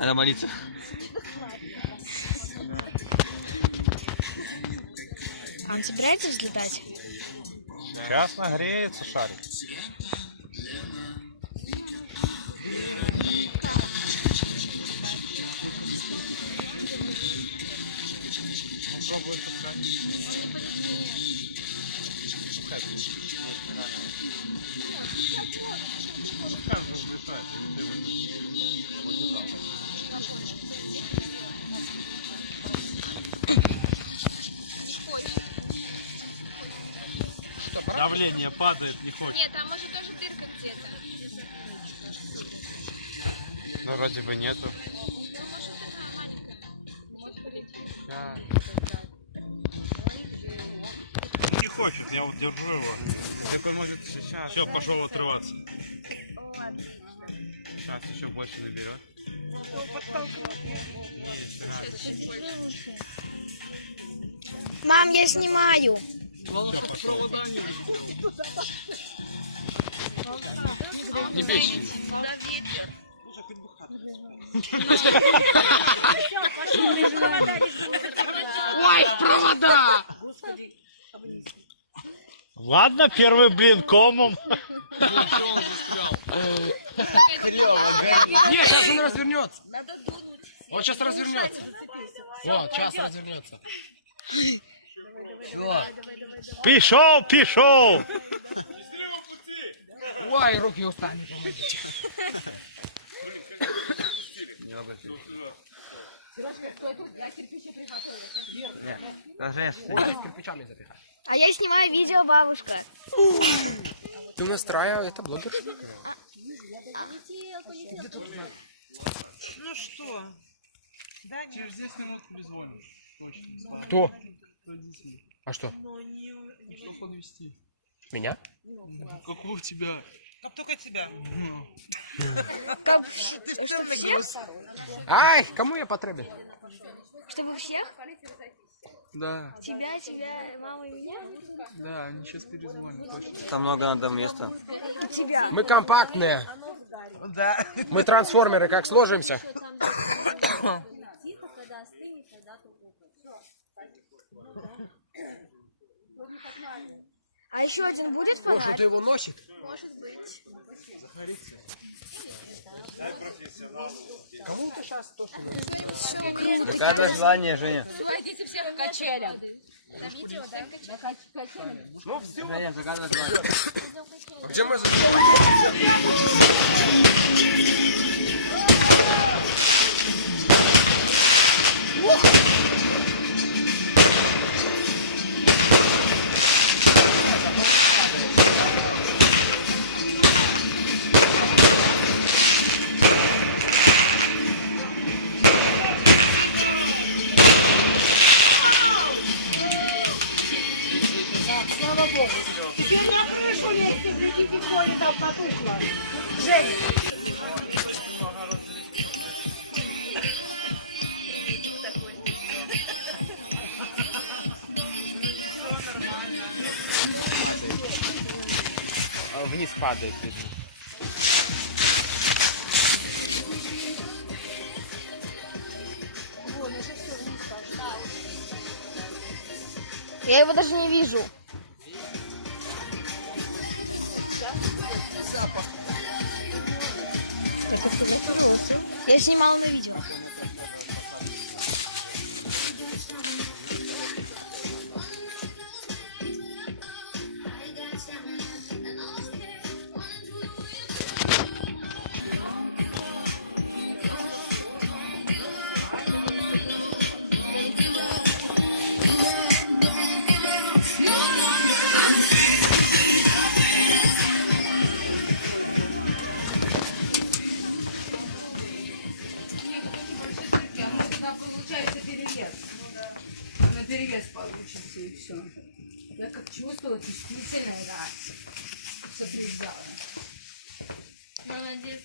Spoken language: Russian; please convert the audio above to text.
Надо молиться. А он собирается взлетать? Сейчас нагреется шарик. Давление падает, не хочет. Нет, там может тоже дырка где-то. Ну вроде бы нету. Не хочет, я вот держу его. Такой может сейчас. Все, пошел отрываться. Сейчас еще больше наберет. Мам, я снимаю. Не бейся. Ой, провода! Ладно, первый блин комом. Не, сейчас он развернется. Он сейчас развернется. Вот, сейчас развернется. Все. Пішов, пішов. Ой, руки устали. Даже Кирпичами запихай. А я снимаю видео, бабушка. Ты настраивал, это блогер? Ну что? Да, Через 10 минут обезвонишь. Точно. Кто? А что? Что подвести? Меня? Какого тебя? как только тебя. Ты что Всех? Ай, кому я потребен? Чтобы всех? Да, Тебя, маму и меня? да, они сейчас перезвонят. Точно. там много надо места. Тебя. Мы компактные. Да. Мы трансформеры, как сложимся. А еще один будет Вот фонарь? кто-то его носит. Может быть. Кому-то сейчас то, что... Загадывай желание, Женя. Идите все к качелям. На видео, да? Ну все. Женя, загадывай желание. Где мы Слава Богу. Теперь на крышу лезьте, глядите, ходит там потухло. Женя. Вниз падает, видно. Я его даже не вижу. Я снимала на видео. Перевес получится и все. Я как чувствовала, действительно, да, сотрезала. Молодец.